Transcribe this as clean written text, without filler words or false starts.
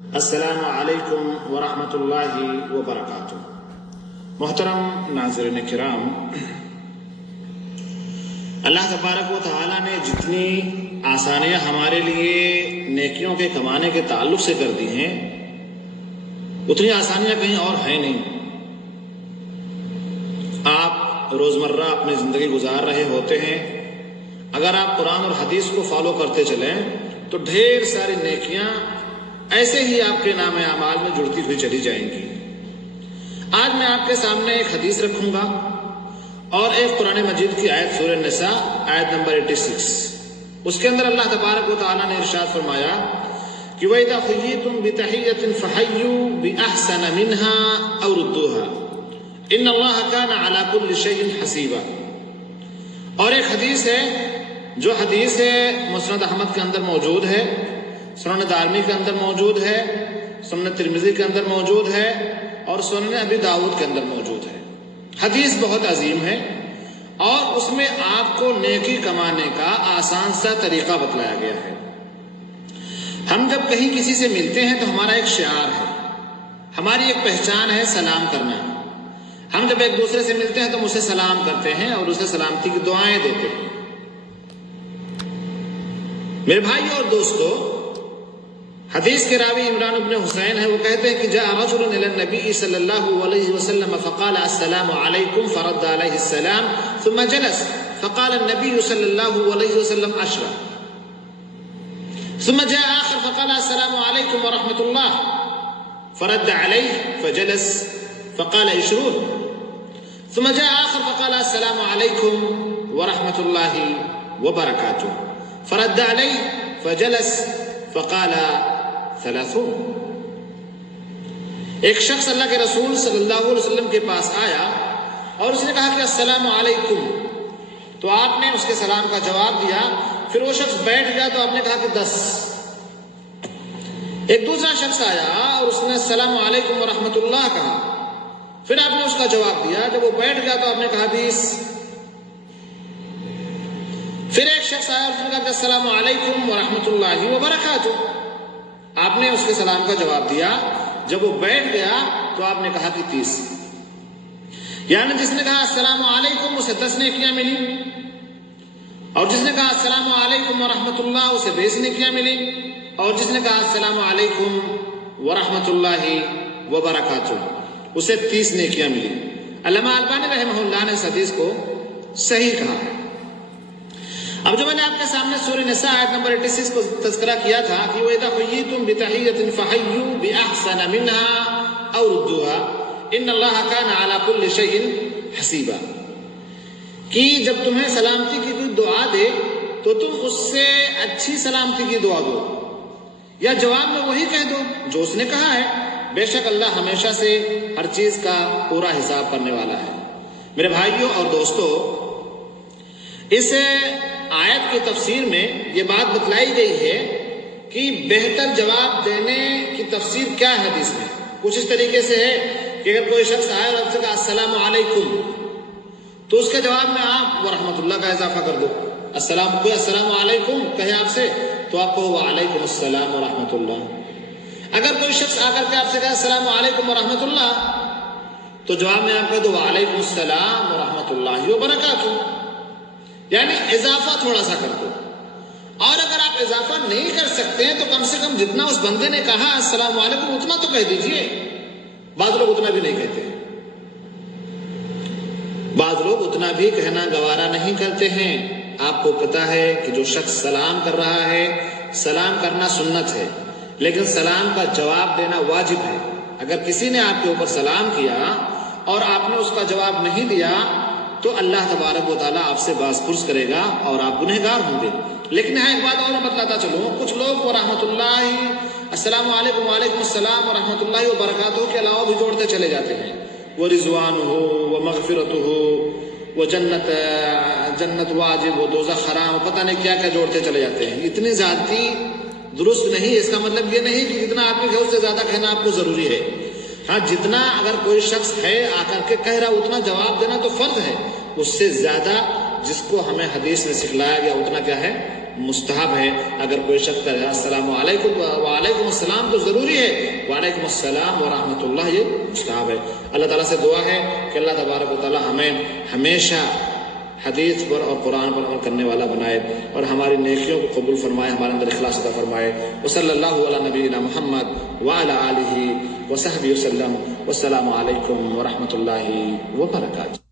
السلام علیکم ورحمۃ اللہ وبرکاتہ۔ محترم ناظرین کرام، اللہ تبارک و تعالیٰ نے جتنی آسانیاں ہمارے لیے نیکیوں کے کمانے کے تعلق سے کر دی ہیں، اتنی آسانیاں کہیں اور ہیں نہیں۔ آپ روزمرہ اپنی زندگی گزار رہے ہوتے ہیں، اگر آپ قرآن اور حدیث کو فالو کرتے چلیں تو ڈھیر ساری نیکیاں ایسے ہی آپ کے نام اعمال میں جڑتی ہوئی چلی جائیں گی۔ آج میں آپ کے سامنے ایک حدیث رکھوں گا اور ایک قرآن مجید کی آیت سورہ النساء آیت نمبر 86، اس کے اندر اللہ تبارک و تعالیٰ نے ارشاد فرمایا کہ وَإِذَا حُيِّيتُم بِتَحِيَّةٍ فَحَيُّوا بِأَحْسَنَ مِنْهَا أَوْ رُدُّوهَا إِنَّ اللَّهَ كَانَ عَلَى كُلِّ شَيْءٍ حَسِيبًا۔ اور ایک حدیث ہے جو حدیث مسند احمد کے اندر موجود ہے، سنن دارمی کے اندر موجود ہے، سنن ترمذی کے اندر موجود ہے اور سنن ابی داؤد کے اندر موجود ہے۔ حدیث بہت عظیم ہے اور اس میں آپ کو نیکی کمانے کا آسان سا طریقہ بتلایا گیا ہے۔ ہم جب کہیں کسی سے ملتے ہیں تو ہمارا ایک شعار ہے، ہماری ایک پہچان ہے سلام کرنا۔ ہم جب ایک دوسرے سے ملتے ہیں تو اسے سلام کرتے ہیں اور اسے سلامتی کی دعائیں دیتے ہیں۔ میرے بھائی اور دوستو، حدیث کے راوی عمران بن حسین ہے، وہ کہتے ہیں کہ جاء رجل الى النبی صلی اللہ علیہ وسلم فقال السلام علیکم فرد علیہ السلام ثم جلس فقال النبی صلی اللہ علیہ وسلم عشرا ثم جاء آخر فقال السلام علیکم ورحمۃ اللہ فرد علیہ فجلس فقال 20 ثم جاء آخر فقال السلام علیکم ورحمۃ اللہ وبرکاتہ فرد علیہ فجلس فقال 30۔ ایک شخص اللہ کے رسول صلی اللہ علیہ وسلم کے پاس آیا اور اس نے کہا کہ السلام علیکم، تو آپ نے اس کے سلام کا جواب دیا۔ پھر وہ شخص بیٹھ گیا تو آپ نے کہا کہ 10۔ ایک دوسرا شخص آیا اور اس نے السلام علیکم ورحمۃ اللہ کہا، پھر آپ نے اس کا جواب دیا۔ جب وہ بیٹھ گیا تو آپ نے کہا 20۔ پھر ایک شخص آیا اور اس نے کہا کہ السلام علیکم ورحمۃ اللہ وبرکاتہ، آپ نے اس کے سلام کا جواب دیا۔ جب وہ بیٹھ گیا تو آپ نے کہا کہ 30۔ یعنی جس نے کہا السلام علیکم اسے 10 نیکیاں ملی، اور جس نے کہا السلام علیکم ورحمۃ اللہ اسے 20 نیکیاں ملی، اور جس نے کہا السلام علیکم ورحمۃ اللہ وبرکاتہ اسے 30 نیکیاں ملی۔ علامہ البانی رحمہ اللہ نے اس حدیث کو صحیح کہا ہے۔ اب جو میں نے آپ کے سامنے سورہ نساء آیت نمبر 86 کو تذکرہ کیا تھا کہ وَإِذَا حُيِّيتُم بِتَحِيَّةٍ فَحَيُّوا بِأَحْسَنَ مِنْهَا أَوْ رُدُّوهَا إِنَّ اللَّهَ كَانَ عَلَى كُلِّ شَيْءٍ حَسِيبًا، کہ جب تمہیں سلامتی کی کوئی دعا دے تو تم اس سے اچھی سلامتی کی دعا دو، یا جواب میں وہی کہہ دو جو اس نے کہا ہے۔ بے شک اللہ ہمیشہ سے ہر چیز کا پورا حساب کرنے والا ہے۔ میرے بھائیوں اور دوستو، اس آیت کی تفسیر میں یہ بات بتلائی گئی ہے کہ بہتر جواب دینے کی تفسیر کیا ہے حدیث میں۔ کچھ اس طریقے سے ہے کہ اگر کوئی شخص آئے اور آپ سے کہا السلام علیکم، تو اس کے جواب میں آپ ورحمۃ اللہ کا اضافہ کر دو۔ کوئی السلام علیکم کہے آپ سے تو آپ کو وعلیکم السلام ورحمۃ اللہ۔ اگر کوئی شخص آ کر کے آپ سے کہا السلام علیکم ورحمۃ اللہ، تو جواب میں آپ کہہ دو وعلیکم السلام ورحمۃ اللہ وبرکاتہ، یعنی اضافہ تھوڑا سا کر دو۔ اور اگر آپ اضافہ نہیں کر سکتے ہیں تو کم سے کم جتنا اس بندے نے کہا السلام علیکم اتنا تو کہہ دیجئے۔ بعض لوگ اتنا بھی نہیں کہتے، بعض لوگ اتنا بھی کہنا گوارا نہیں کرتے ہیں۔ آپ کو پتا ہے کہ جو شخص سلام کر رہا ہے، سلام کرنا سنت ہے لیکن سلام کا جواب دینا واجب ہے۔ اگر کسی نے آپ کے اوپر سلام کیا اور آپ نے اس کا جواب نہیں دیا تو اللہ تبارک و تعالیٰ آپ سے باز پرس کرے گا اور آپ گنہگار ہوں گے۔ لیکن ایک بات اور میں بتلاتا چلوں، کچھ لوگ ورحمۃ اللہ السلام علیکم وعلیکم السلام ورحمۃ اللہ وبرکاتہ کے علاوہ بھی جوڑتے چلے جاتے ہیں، ورضوانہ ومغفرتہ جنت واجب و دوزخ حرام، پتہ نہیں کیا کیا جوڑتے چلے جاتے ہیں۔ اتنی زیادتی درست نہیں۔ اس کا مطلب یہ نہیں کہ جتنا آپ کے گھر سے زیادہ کہنا آپ کو ضروری ہے۔ ہاں، جتنا اگر کوئی شخص ہے آ کر کے کہہ رہا اتنا جواب دینا تو فرض ہے، اس سے زیادہ جس کو ہمیں حدیث میں سکھلایا گیا اتنا کیا ہے مستحب ہے. اگر کوئی شخص کرے السلام علیکم وعلیکم السلام تو ضروری ہے, وعلیکم السلام ورحمۃ اللہ یہ مستحب ہے. اللہ تعالیٰ سے دعا ہے کہ اللہ تبارک و تعالیٰ ہمیں ہمیشہ حدیث پر اور قرآن پر عمل کرنے والا بنائے اور ہماری نیکیوں کو قبول فرمائے, ہمارے اندر اخلاص عطا فرمائے. وصلی اللہ علی نبینا محمد وعلی آلہ وصحبہ وسلم. والسلام علیکم ورحمۃ اللہ وبرکاتہ.